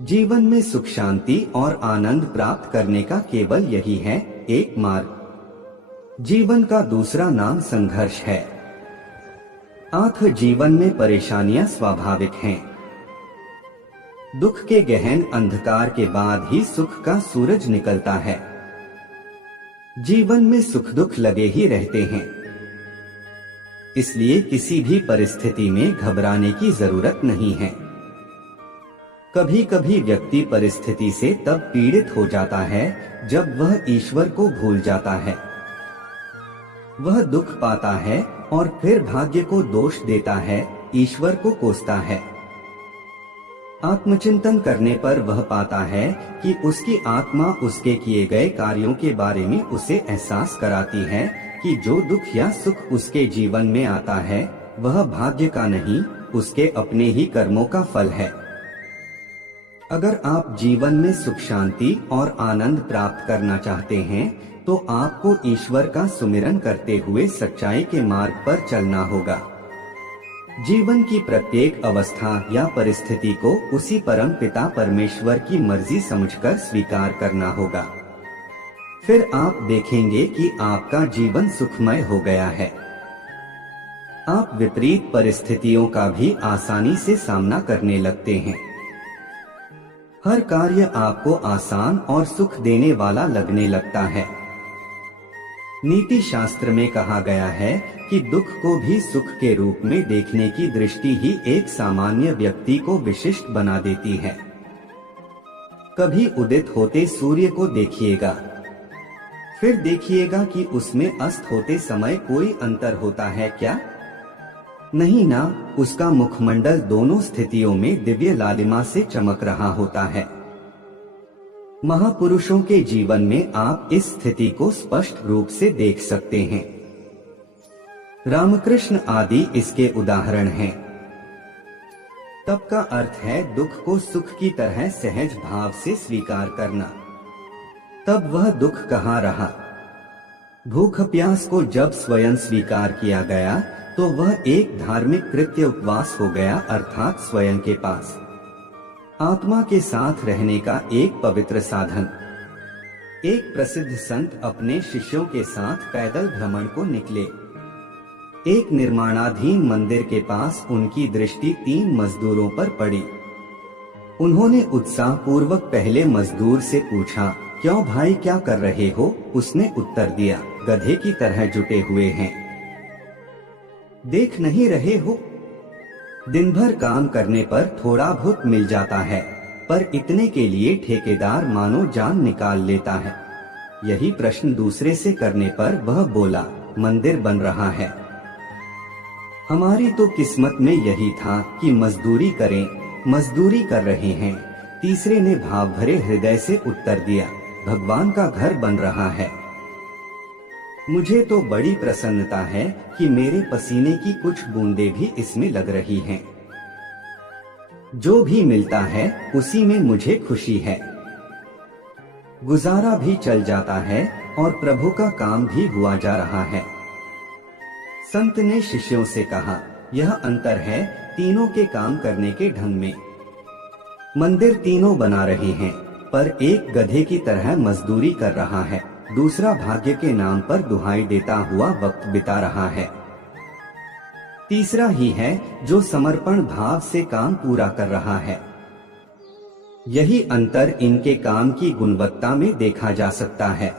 जीवन में सुख शांति और आनंद प्राप्त करने का केवल यही है एक मार्ग। जीवन का दूसरा नाम संघर्ष है। जीवन में परेशानियां स्वाभाविक हैं। दुख के गहन अंधकार के बाद ही सुख का सूरज निकलता है। जीवन में सुख दुख लगे ही रहते हैं, इसलिए किसी भी परिस्थिति में घबराने की जरूरत नहीं है। कभी कभी व्यक्ति परिस्थिति से तब पीड़ित हो जाता है जब वह ईश्वर को भूल जाता है। वह दुख पाता है और फिर भाग्य को दोष देता है, ईश्वर को कोसता है। आत्मचिंतन करने पर वह पाता है कि उसकी आत्मा उसके किए गए कार्यों के बारे में उसे एहसास कराती है कि जो दुख या सुख उसके जीवन में आता है वह भाग्य का नहीं, उसके अपने ही कर्मों का फल है। अगर आप जीवन में सुख शांति और आनंद प्राप्त करना चाहते हैं तो आपको ईश्वर का सुमिरन करते हुए सच्चाई के मार्ग पर चलना होगा। जीवन की प्रत्येक अवस्था या परिस्थिति को उसी परम पिता परमेश्वर की मर्जी समझकर स्वीकार करना होगा। फिर आप देखेंगे कि आपका जीवन सुखमय हो गया है। आप विपरीत परिस्थितियों का भी आसानी से सामना करने लगते हैं। हर कार्य आपको आसान और सुख देने वाला लगने लगता है। नीति शास्त्र में कहा गया है कि दुख को भी सुख के रूप में देखने की दृष्टि ही एक सामान्य व्यक्ति को विशिष्ट बना देती है। कभी उदित होते सूर्य को देखिएगा, फिर देखिएगा कि उसमें अस्त होते समय कोई अंतर होता है क्या? नहीं ना, उसका मुखमंडल दोनों स्थितियों में दिव्य लालिमा से चमक रहा होता है। महापुरुषों के जीवन में आप इस स्थिति को स्पष्ट रूप से देख सकते हैं। रामकृष्ण आदि इसके उदाहरण हैं। तप का अर्थ है दुख को सुख की तरह सहज भाव से स्वीकार करना। तब वह दुख कहाँ रहा? भूख प्यास को जब स्वयं स्वीकार किया गया तो वह एक धार्मिक कृत्य उपवास हो गया, अर्थात स्वयं के पास आत्मा के साथ रहने का एक पवित्र साधन। एक प्रसिद्ध संत अपने शिष्यों के साथ पैदल भ्रमण को निकले। एक निर्माणाधीन मंदिर के पास उनकी दृष्टि 3 मजदूरों पर पड़ी। उन्होंने उत्साह पूर्वक पहले मजदूर से पूछा, क्यों भाई, क्या कर रहे हो? उसने उत्तर दिया, गधे की तरह जुटे हुए हैं। देख नहीं रहे हो? दिन भर काम करने पर थोड़ा बहुत मिल जाता है, पर इतने के लिए ठेकेदार मानो जान निकाल लेता है। यही प्रश्न दूसरे से करने पर वह बोला, मंदिर बन रहा है। हमारी तो किस्मत में यही था कि मजदूरी करें, मजदूरी कर रहे हैं। तीसरे ने भाव भरे हृदय से उत्तर दिया, भगवान का घर बन रहा है। मुझे तो बड़ी प्रसन्नता है कि मेरे पसीने की कुछ बूंदें भी इसमें लग रही हैं। जो भी मिलता है उसी में मुझे खुशी है। गुजारा भी चल जाता है और प्रभु का काम भी हुआ जा रहा है। संत ने शिष्यों से कहा, यह अंतर है तीनों के काम करने के ढंग में। मंदिर तीनों बना रहे हैं, पर एक गधे की तरह मजदूरी कर रहा है, दूसरा भाग्य के नाम पर दुहाई देता हुआ वक्त बिता रहा है, तीसरा ही है जो समर्पण भाव से काम पूरा कर रहा है। यही अंतर इनके काम की गुणवत्ता में देखा जा सकता है।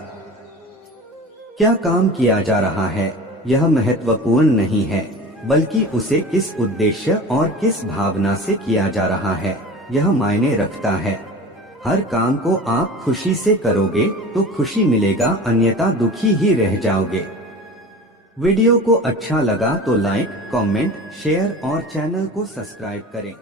क्या काम किया जा रहा है यह महत्वपूर्ण नहीं है, बल्कि उसे किस उद्देश्य और किस भावना से किया जा रहा है यह मायने रखता है। हर काम को आप खुशी से करोगे तो खुशी मिलेगा, अन्यथा दुखी ही रह जाओगे। वीडियो को अच्छा लगा तो लाइक, कमेंट, शेयर और चैनल को सब्सक्राइब करें।